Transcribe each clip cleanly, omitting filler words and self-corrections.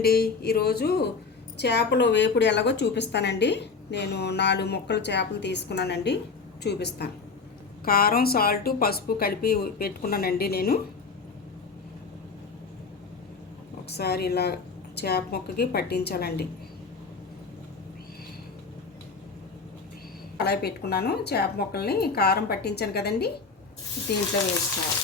అండి. ఈరోజు చేపలు వేపుడు ఎలాగో చూపిస్తానండి. నేను 4 ముక్కలు చేపలు తీసుకున్నానండి, చూపిస్తాను. కారం, సాల్ట్, పసుపు కలిపి పెట్టుకున్నానండి. నేను ఒకసారి ఇలా చేప ముక్కకి పట్టించాలండి. అలా పెట్టుకున్నాను. చేప ముక్కల్ని కారం పట్టించాను కదండి, దీంట్లో వేసుకోవాలి.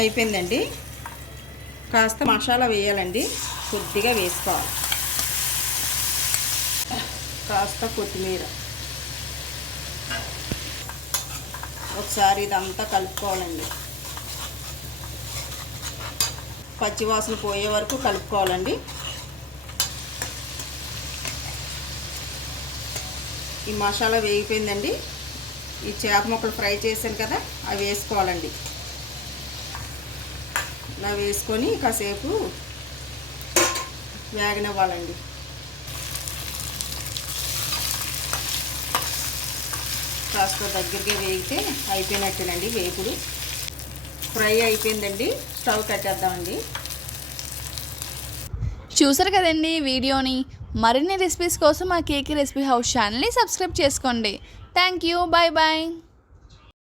అయిపోయిందండి. కాస్త మసాలా వేయాలండి, కొద్దిగా వేసుకోవాలి. కాస్త కొత్తిమీర, ఒకసారి ఇదంతా కలుపుకోవాలండి. పచ్చివాసన పోయే వరకు కలుపుకోవాలండి. ఈ మసాలా వేగిపోయిందండి. ఈ చేప ముక్కలు ఫ్రై చేశాను కదా, అవి వేసుకోవాలండి. ఇలా వేసుకొని కాసేపు వేగనివ్వాలండి. కాస్త దగ్గరగా వేగితే అయిపోయినట్టేనండి వేపుడు. ఫ్రై అయిపోయిందండి, స్టవ్ కట్టేద్దామండి. చూసారు కదండి వీడియోని. మరిన్ని రెసిపీస్ కోసం మా కేకే రెసిపీ హౌస్ ఛానల్ని సబ్స్క్రైబ్ చేసుకోండి. Thank you. Bye bye.